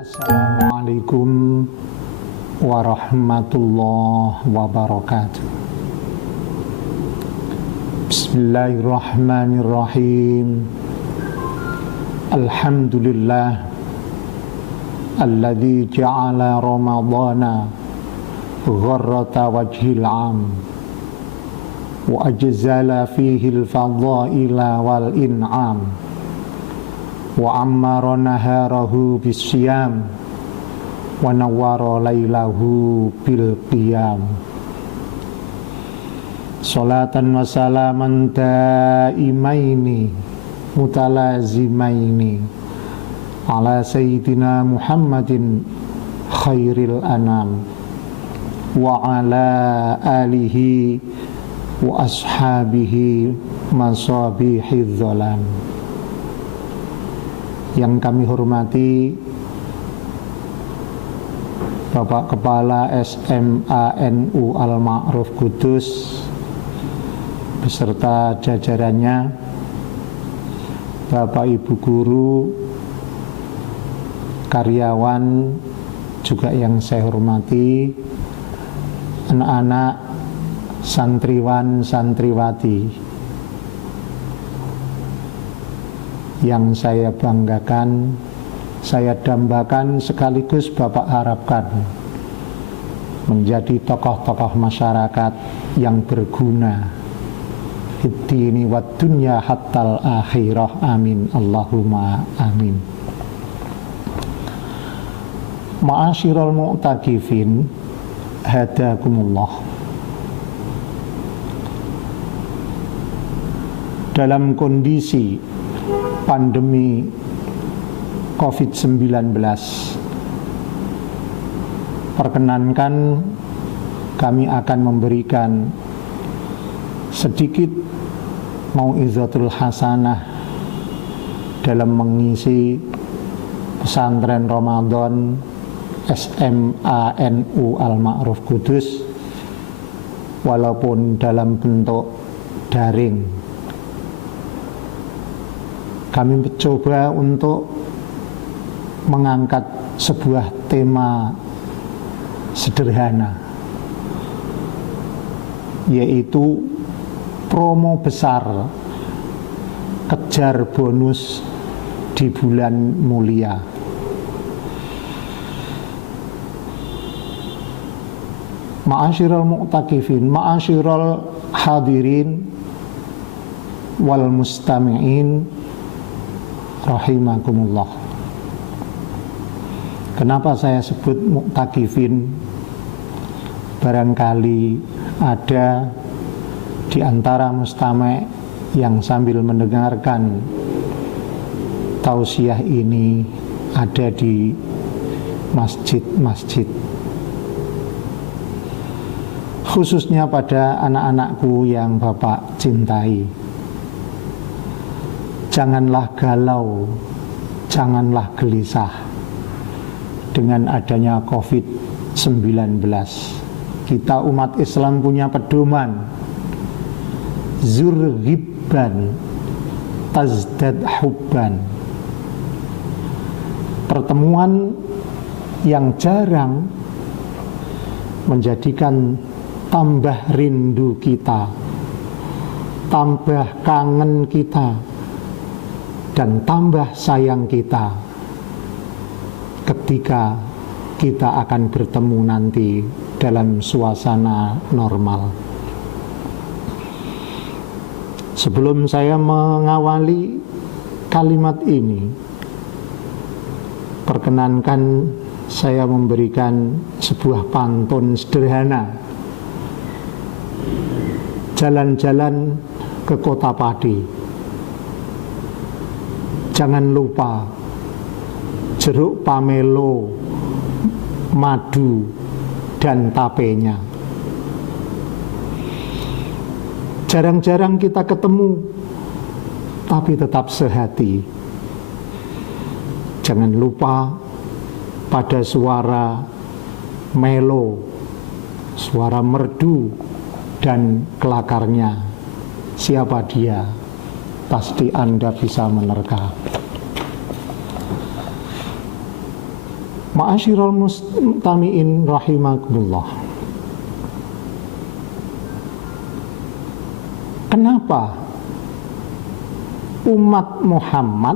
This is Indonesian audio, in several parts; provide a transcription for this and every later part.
Assalamualaikum warahmatullahi wabarakatuh. Bismillahirrahmanirrahim. Alhamdulillah alladzi ja'ala ramadhana gharrata wajhil 'am wa ajzala fihi al-fadhaila wal in'am wa ammara naharahu bisyam wa nawwara lailahu bil qiyam. Salatan wa salaman daimaini mutalazimaini ala sayyidina Muhammadin khairil anam wa ala alihi wa ashabihi masabihidz dhalam. Yang kami hormati Bapak Kepala SMA NU Al-Ma'ruf Kudus beserta jajarannya, Bapak Ibu guru, karyawan juga yang saya hormati, anak-anak, santriwan, santriwati yang saya banggakan, saya dambakan sekaligus Bapak harapkan menjadi tokoh-tokoh masyarakat yang berguna fiddini wad dunya hattal akhirah, amin Allahumma amin. Ma'asyiral mu'takifin hadakumullah. Dalam kondisi pandemi COVID-19, perkenankan kami akan memberikan sedikit mau'izatul hasanah dalam mengisi pesantren Ramadan SMA NU Al-Ma'ruf Kudus, walaupun dalam bentuk daring. Kami mencoba untuk mengangkat sebuah tema sederhana, yaitu promo besar kejar bonus di bulan mulia. Ma'asyiral mu'takifin, ma'asyiral hadirin wal mustami'in rahimakumullah. Kenapa saya sebut mu'takifin? Barangkali ada di antara mustami' yang sambil mendengarkan tausiah ini ada di masjid-masjid, khususnya pada anak-anakku yang Bapak cintai. Janganlah galau, janganlah gelisah dengan adanya COVID-19. Kita umat Islam punya pedoman, zur ghibban tazdad hubban. Pertemuan yang jarang menjadikan tambah rindu kita, tambah kangen kita, dan tambah sayang kita ketika kita akan bertemu nanti dalam suasana normal. Sebelum saya mengawali kalimat ini, perkenankan saya memberikan sebuah pantun sederhana. Jalan-jalan ke kota padi, jangan lupa jeruk pamelo, madu, dan tapenya. Jarang-jarang kita ketemu, tapi tetap sehati. Jangan lupa pada suara melo, suara merdu, dan kelakarnya. Siapa dia? pasti Anda bisa menerka. Ma'asyiral mustami'in rahimakumullah. Kenapa umat Muhammad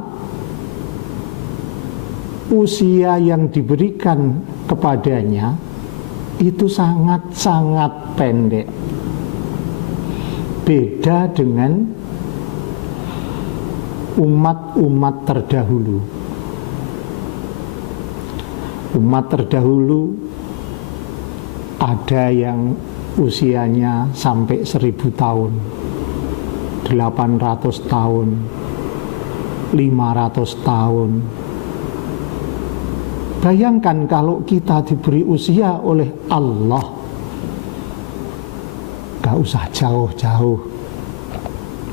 usia yang diberikan kepadanya itu sangat-sangat pendek, beda dengan umat-umat terdahulu. Umat terdahulu ada yang usianya sampai 1000 tahun, 800 tahun, 500 tahun. Bayangkan kalau kita diberi usia oleh Allah, gak usah jauh-jauh,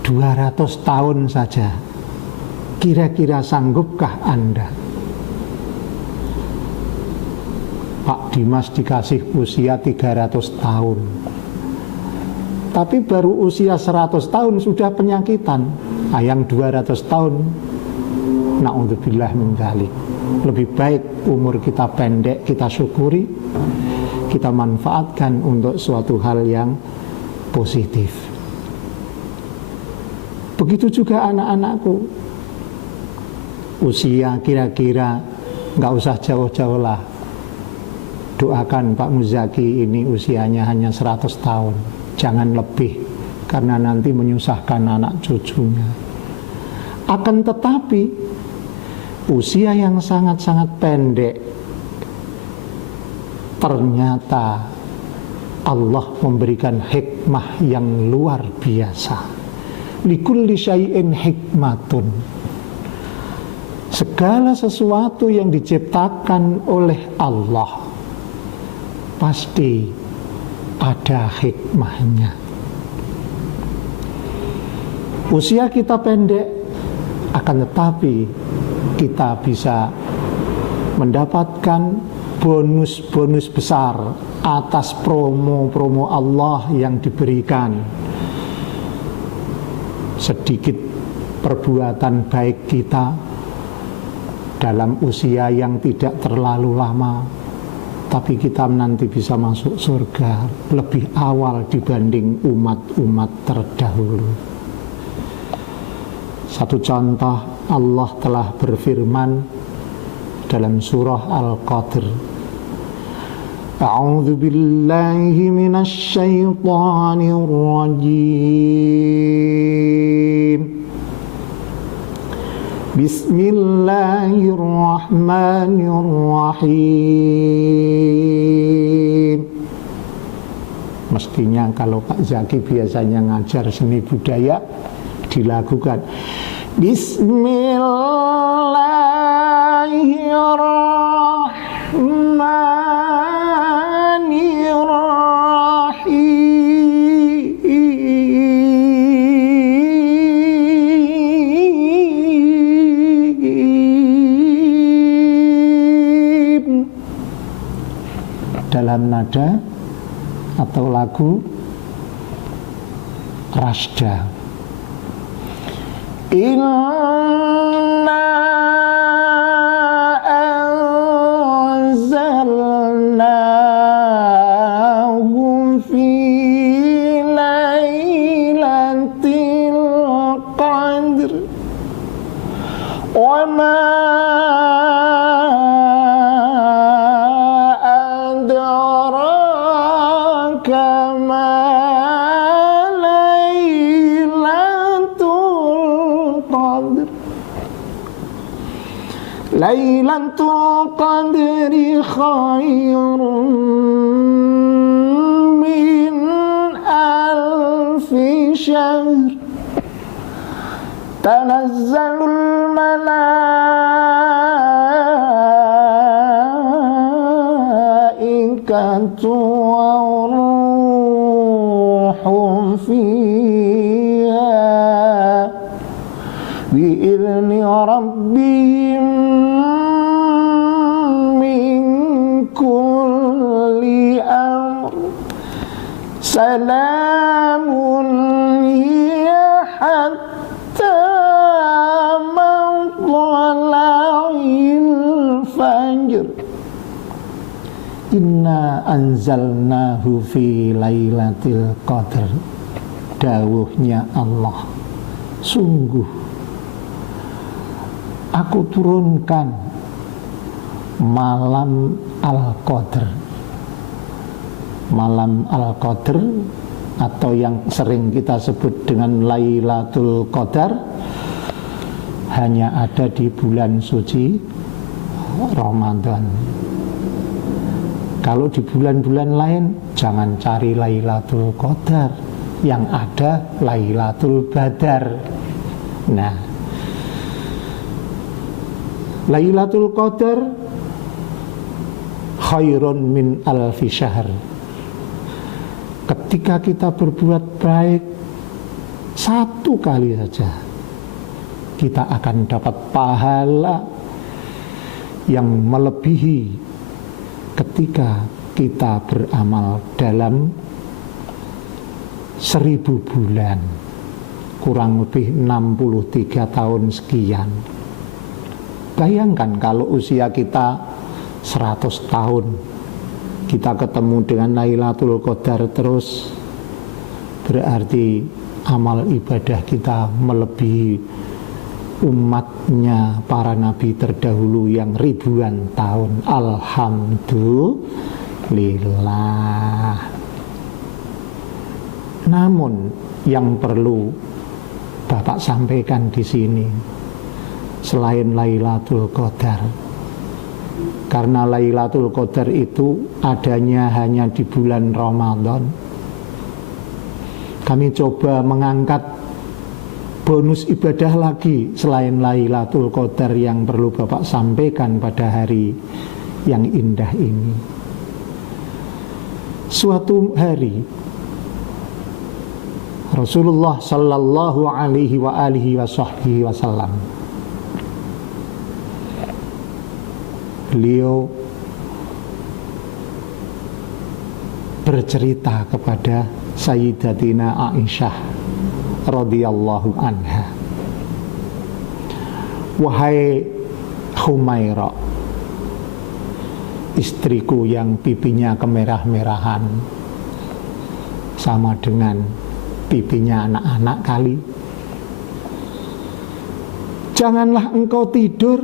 200 tahun saja. Kira-kira sanggupkah Anda? Pak Dimas dikasih usia 300 tahun, tapi baru usia 100 tahun sudah penyakitan. Yang 200 tahun, na'udzubillah min dzalik. Lebih baik umur kita pendek, kita syukuri, kita manfaatkan untuk suatu hal yang positif. Begitu juga anak-anakku, usia kira-kira gak usah jauh-jauh lah. Doakan Pak Muzaki ini usianya hanya 100 tahun, jangan lebih, karena nanti menyusahkan anak cucunya. Akan tetapi usia yang sangat-sangat pendek, ternyata Allah memberikan hikmah yang luar biasa. Likulli syai'in hikmatun. Segala sesuatu yang diciptakan oleh Allah pasti ada hikmahnya. Usia kita pendek, akan tetapi kita bisa mendapatkan bonus-bonus besar atas promo-promo Allah yang diberikan. Sedikit perbuatan baik kita dalam usia yang tidak terlalu lama, tapi kita nanti bisa masuk surga lebih awal dibanding umat-umat terdahulu. Satu contoh, Allah telah berfirman dalam surah Al-Qadr, A'udzu billahi minasy syaithanir rajim. Bismillahirrahmanirrahim. Mestinya kalau Pak Zaki biasanya ngajar seni budaya dilakukan. Bismillahirrahmanirrahim. Dalam nada atau lagu Rasda. Inna anzalnahu fi lailatul qadr wa ma adraka ma Lailatul Qadri khairun min alfi syahr tanazzalul malaikatu war-ruhu fiha bi'izni rabbihim salamun hiya hatta anzalnahu fi lailatul qadar. Dawuhnya Allah, sungguh aku turunkan malam Al-Qadr. Malam Al-Qadr atau yang sering kita sebut dengan Lailatul Qadar hanya ada di bulan suci Ramadan. Kalau di bulan-bulan lain jangan cari Lailatul Qadar, yang ada Lailatul Badar. Nah, Lailatul Qadar khairun min alfi syahr. Ketika kita berbuat baik satu kali saja, kita akan dapat pahala yang melebihi ketika kita beramal dalam 1000 bulan, kurang lebih 63 tahun sekian. Bayangkan kalau usia kita 100 tahun, kita ketemu dengan Lailatul Qadar terus, berarti amal ibadah kita melebihi umatnya para nabi terdahulu yang ribuan tahun. Alhamdulillah. Namun yang perlu Bapak sampaikan di sini, selain Lailatul Qadar, karena Lailatul Qadar itu adanya hanya di bulan Ramadan, kami coba mengangkat bonus ibadah lagi selain Lailatul Qadar yang perlu Bapak sampaikan pada hari yang indah ini. Suatu hari Rasulullah sallallahu alaihi wa alihi wasallam, beliau bercerita kepada Sayyidatina Aisyah radhiyallahu anha, wahai Humairah, istriku yang pipinya kemerah-merahan sama dengan pipinya anak-anak kali, janganlah engkau tidur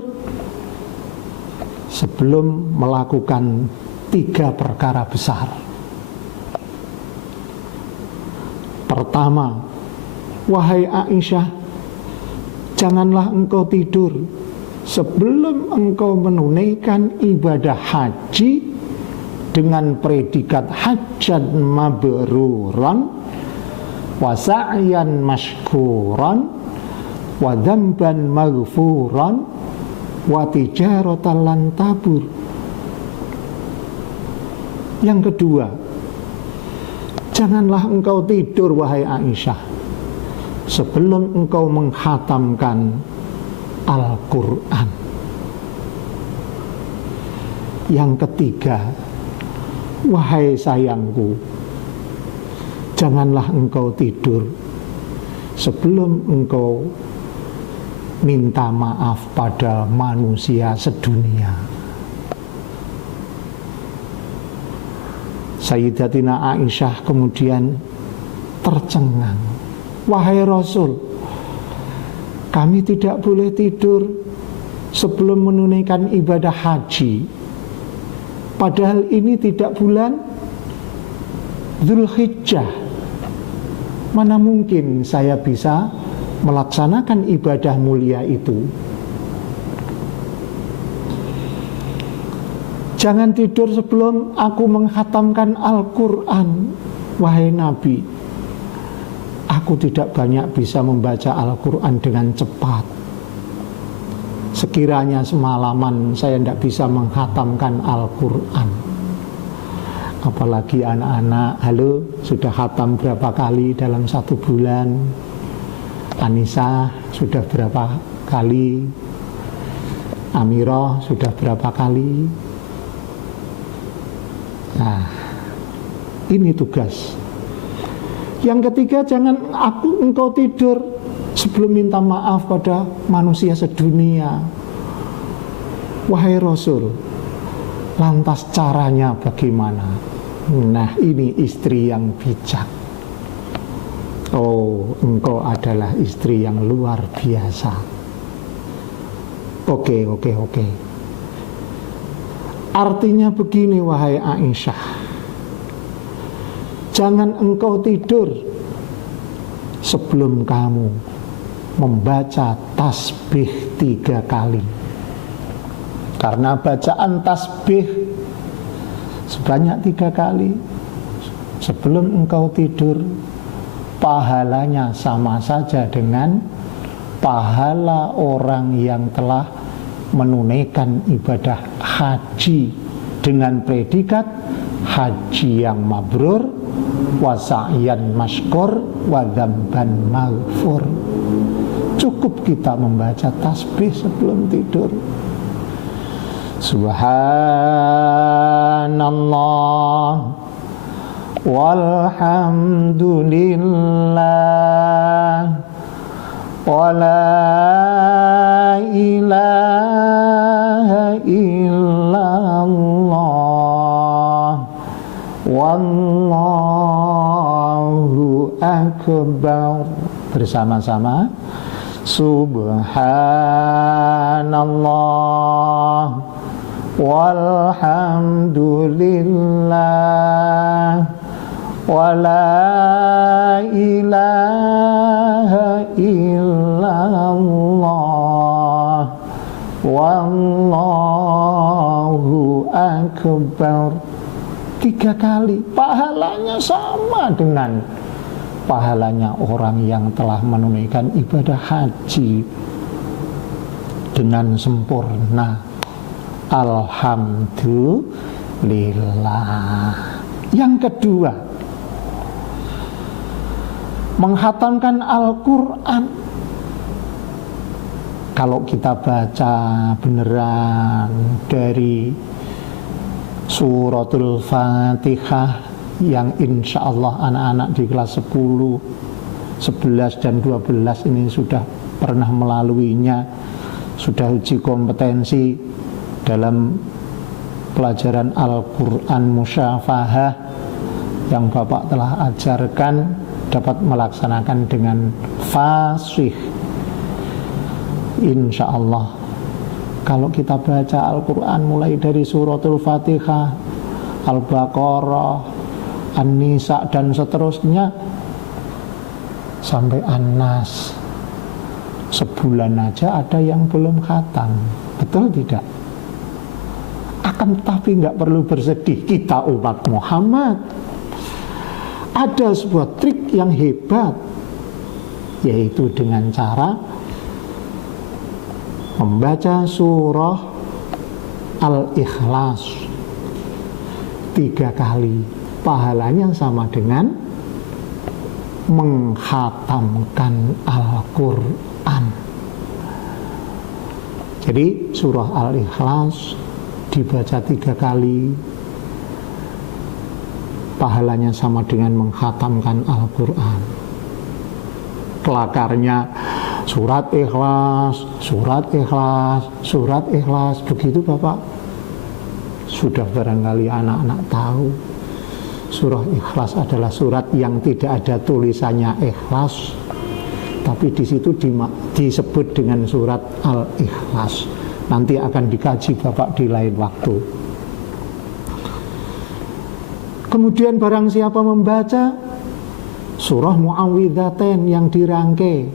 sebelum melakukan 3 perkara besar. Pertama, wahai Aisyah, janganlah engkau tidur sebelum engkau menunaikan ibadah haji dengan predikat hajjan mabruran wa sa'yan mashkuran wa dzamban maghfuran wa tijaratan lan tabur. Yang kedua, janganlah engkau tidur wahai Aisyah sebelum engkau menghatamkan Al-Quran. Yang ketiga, wahai sayangku, janganlah engkau tidur sebelum engkau minta maaf pada manusia sedunia. Sayyidatina Aisyah kemudian tercengang, wahai Rasul, kami tidak boleh tidur sebelum menunaikan ibadah haji, padahal ini tidak bulan Dzulhijjah. Mana mungkin saya bisa melaksanakan ibadah mulia itu? Jangan tidur sebelum aku menghatamkan Al-Quran. Wahai Nabi, aku tidak banyak bisa membaca Al-Quran dengan cepat. Sekiranya semalaman saya tidak bisa menghatamkan Al-Quran. Apalagi anak-anak, halo, sudah khatam berapa kali dalam 1 bulan? Anissa sudah berapa kali? Amirah sudah berapa kali? Nah, ini tugas. Yang ketiga, jangan engkau tidur sebelum minta maaf pada manusia sedunia. Wahai Rasul, lantas caranya bagaimana? Nah, ini istri yang bijak. Oh, engkau adalah istri yang luar biasa. Oke. Artinya begini, wahai Aisyah, jangan engkau tidur sebelum kamu membaca tasbih 3 kali. Karena bacaan tasbih sebanyak 3 kali sebelum engkau tidur, pahalanya sama saja dengan pahala orang yang telah menunaikan ibadah haji dengan predikat haji yang mabrur, wa sa'yan masykur, wa dzamban maghfur. Cukup kita membaca tasbih sebelum tidur. Subhanallah walhamdulillah wa la ilaha illallah wallahu akbar. Bersama-sama. Subhanallah walhamdulillah wa la ilaha illallah wallahu akbar. 3 kali, pahalanya sama dengan pahalanya orang yang telah menunaikan ibadah haji dengan sempurna. Alhamdulillah. Yang kedua, menghatamkan Al-Quran. Kalau kita baca beneran dari suratul Fatihah yang insya Allah anak-anak di kelas 10, 11 dan 12 ini sudah pernah melaluinya, sudah uji kompetensi dalam pelajaran Al-Quran Musyafahah yang Bapak telah ajarkan, dapat melaksanakan dengan fasih. Insya Allah kalau kita baca Al-Quran mulai dari suratul Fatihah, Al-Baqarah, An-Nisa dan seterusnya sampai An-Nas, sebulan aja ada yang belum khatam. Betul tidak? Akan tetapi nggak perlu bersedih, kita umat Muhammad. Ada sebuah trik yang hebat, yaitu dengan cara membaca surah Al-Ikhlas 3 kali. Pahalanya sama dengan menghatamkan Al-Quran. Jadi surah Al-Ikhlas dibaca 3 kali, pahalanya sama dengan menghatamkan Al-Quran. Kelakarnya surat Ikhlas, surat Ikhlas, surat Ikhlas, begitu Bapak. Sudah barangkali anak-anak tahu, surah Ikhlas adalah surat yang tidak ada tulisannya Ikhlas, tapi di situ disebut dengan surat Al-Ikhlas. Nanti akan dikaji Bapak di lain waktu. Kemudian barang siapa membaca surah Mu'awwidzatain yang dirangkai,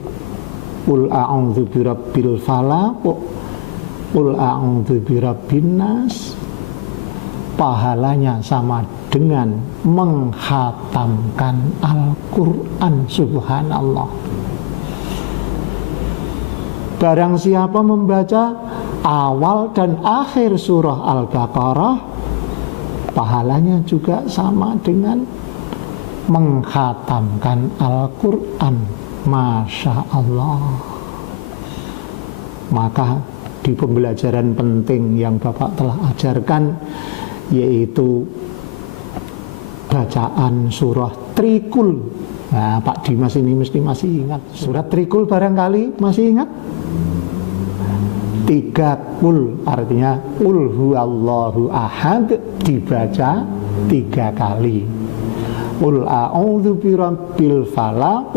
Qul a'udzu birabbil falaq, Qul a'udzu birabbin nas, pahalanya sama dengan menghatamkan Al-Quran. Subhanallah. Barang siapa membaca awal dan akhir surah Al-Baqarah, pahalanya juga sama dengan menghatamkan Al-Quran. Masya Allah. Maka di pembelajaran penting yang Bapak telah ajarkan, yaitu bacaan surah Trikul. Nah, Pak Dimas ini mesti masih ingat surat Trikul, barangkali masih ingat. 3 kul, artinya Qul huwallahu ahad dibaca 3 kali. Qul a'udzu birabbil falaq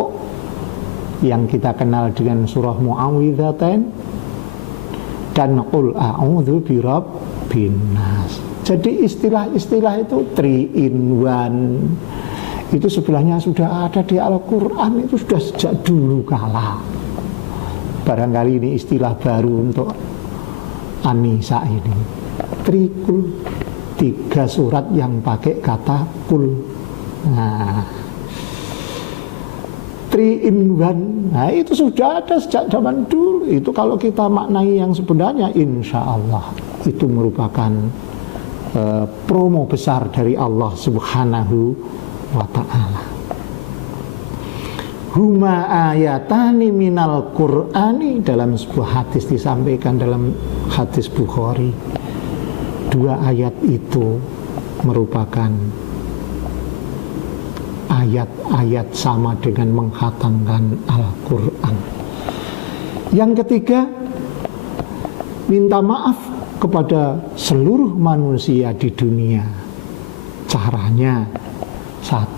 yang kita kenal dengan surah Muawwidzatain, dan qul a'udzu birabbin nas. Jadi istilah-istilah itu 3 in 1 itu sebenarnya sudah ada di Al-Quran, itu sudah sejak dulu kala. Barangkali ini istilah baru untuk An-Nisa ini. Trikul, 3 surat yang pakai kata kul. Nah, 3 in 1, nah itu sudah ada sejak zaman dulu. Itu kalau kita maknai yang sebenarnya, insya Allah itu merupakan promo besar dari Allah Subhanahu wa ta'ala. Huma ayatani minal Qur'ani, dalam sebuah hadis disampaikan dalam hadis Bukhari, 2 ayat itu merupakan ayat-ayat sama dengan menghatamkan Al-Quran. Yang ketiga, minta maaf kepada seluruh manusia di dunia. Caranya 1,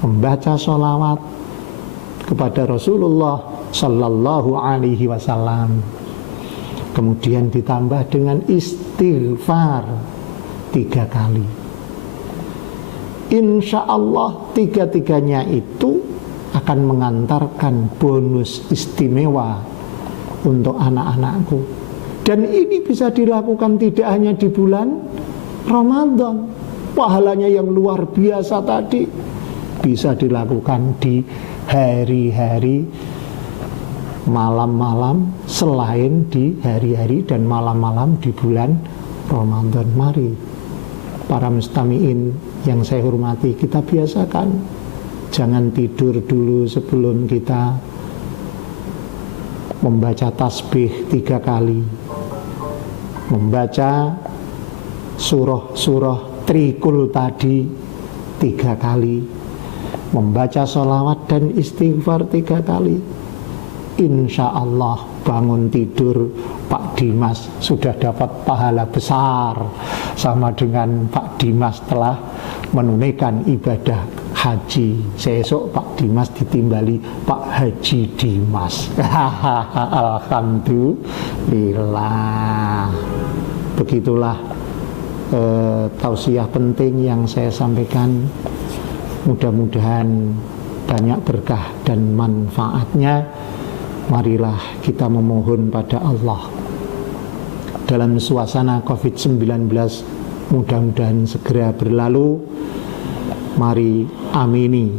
membaca sholawat kepada Rasulullah Sallallahu Alaihi Wasallam, kemudian ditambah dengan istighfar 3 kali. Insya Allah 3-3-nya itu akan mengantarkan bonus istimewa untuk anak-anakku. Dan ini bisa dilakukan tidak hanya di bulan Ramadan. Pahalanya yang luar biasa tadi bisa dilakukan di hari-hari malam-malam selain di hari-hari dan malam-malam di bulan Ramadan. Mari para mustami'in yang saya hormati, kita biasakan jangan tidur dulu sebelum kita membaca tasbih 3 kali, membaca surah-surah trikul tadi 3 kali, membaca sholawat dan istighfar 3 kali. Insya Allah bangun tidur Pak Dimas sudah dapat pahala besar, sama dengan Pak Dimas telah menunaikan ibadah haji. Sesok Pak Dimas ditimbali Pak Haji Dimas. Alhamdulillah. Begitulah tausiah penting yang saya sampaikan. Mudah-mudahan banyak berkah dan manfaatnya. Marilah kita memohon pada Allah dalam suasana COVID-19 mudah-mudahan segera berlalu. Mari amini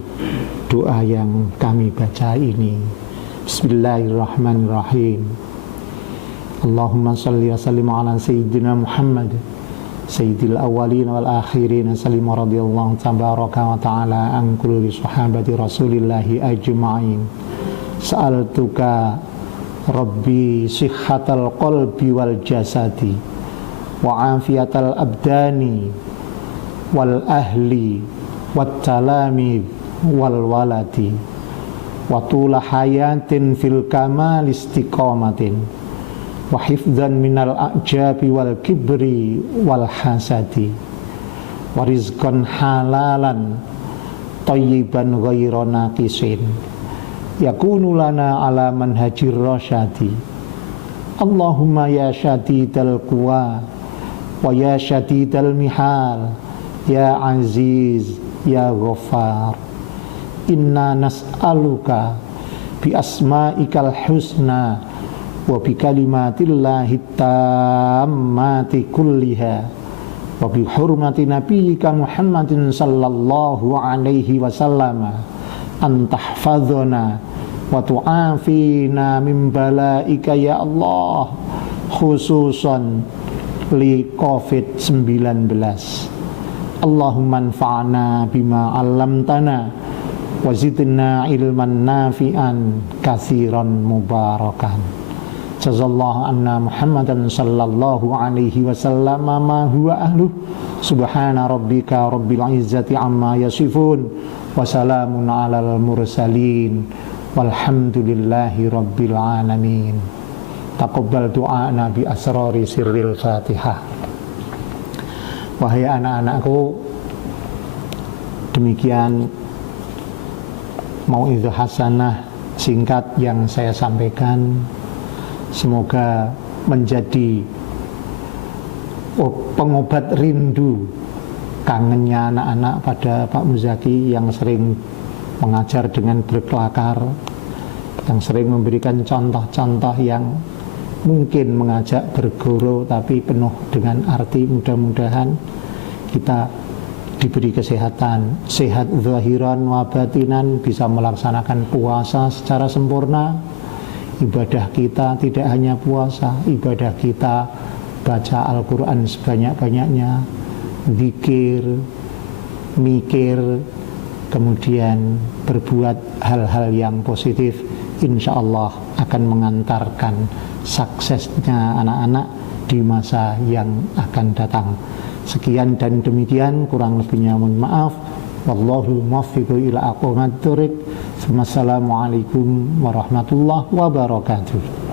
doa yang kami baca ini. Bismillahirrahmanirrahim. Allahumma salli wa sallim ala sayyidina Muhammad sayyidil awwalin wal akhirin, sallim radhiyallahu tabaraka wa ta'ala an kulli sahabati rasulillahi ajma'in. Sa'altuka Rabbi sihhatal qalbi wal jasadi wa afiyatal abdani wal ahli wat talami wal waladi wa tula hayatin fil kamal istiqamatin wa hifdzan minal a'jabi wal kibri wal hasadi wa rizqan halalan thayyiban ghairu naqisin yakunu lana ala manhajir rasyadi. Allahumma ya syadidal quwa wa ya syadidal mihal ya aziz ya ghaffar, inna nas'aluka bi asma'ikal husna wa bi kalimatillahi tammati kulliha wa bi hurmati nabiyyika Muhammadin sallallahu alaihi wasallam an tahfadzana wa tu'afina min balaika ya Allah, khususan li COVID-19. Allahumma anfa'na bima 'allamtana wa zidna ilman nafi'an katsiran mubarakan. Jazallahu anna Muhammadan sallallahu alaihi wasallam ma huwa ahluh. Subhana rabbika rabbil izzati amma yasifun wa salamun alal mursalin walhamdulillahi rabbil alamin. Taqabbal du'ana bi asrari sirril Fatihah. Wahai anak-anakku, Demikian mau'izah hasanah singkat yang saya sampaikan. Semoga menjadi pengobat rindu kangennya anak-anak pada Pak Muzaki yang sering mengajar dengan berkelakar, yang sering memberikan contoh-contoh yang mungkin mengajak berguru tapi penuh dengan arti. Mudah-mudahan kita diberi kesehatan, sehat zahiran wa batinan, bisa melaksanakan puasa secara sempurna. Ibadah kita tidak hanya puasa, ibadah kita baca Al-Quran sebanyak-banyaknya, zikir, mikir, kemudian berbuat hal-hal yang positif. Insya Allah akan mengantarkan suksesnya anak-anak di masa yang akan datang. Sekian dan demikian, kurang lebihnya mohon maaf. Wallahu muwaffiq ila aqwamit thoriq. Wassalamualaikum warahmatullahi wabarakatuh.